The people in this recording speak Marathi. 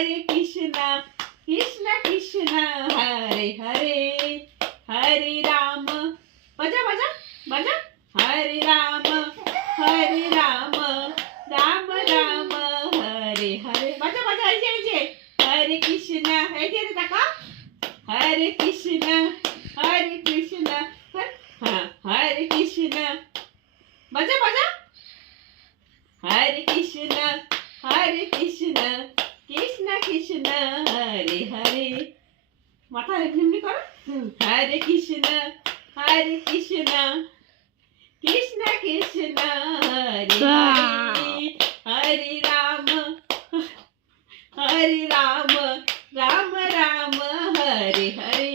हरे कृष्णा कृष्ण कृष्ण हरे हरे हरे राम बजा बजा बजा हरे राम राम राम हरे हरे बजा बजा ऐसे हरे कृष्ण ऐसे रे काका हरे कृष्ण हाँ हरे कृष्ण बजा बजा हरे कृष्ण कृष्ण कृष्ण हरे हरे माथा निम्न कर हरे कृष्ण कृष्ण कृष्ण हरे हरे हरे राम राम हरे हरे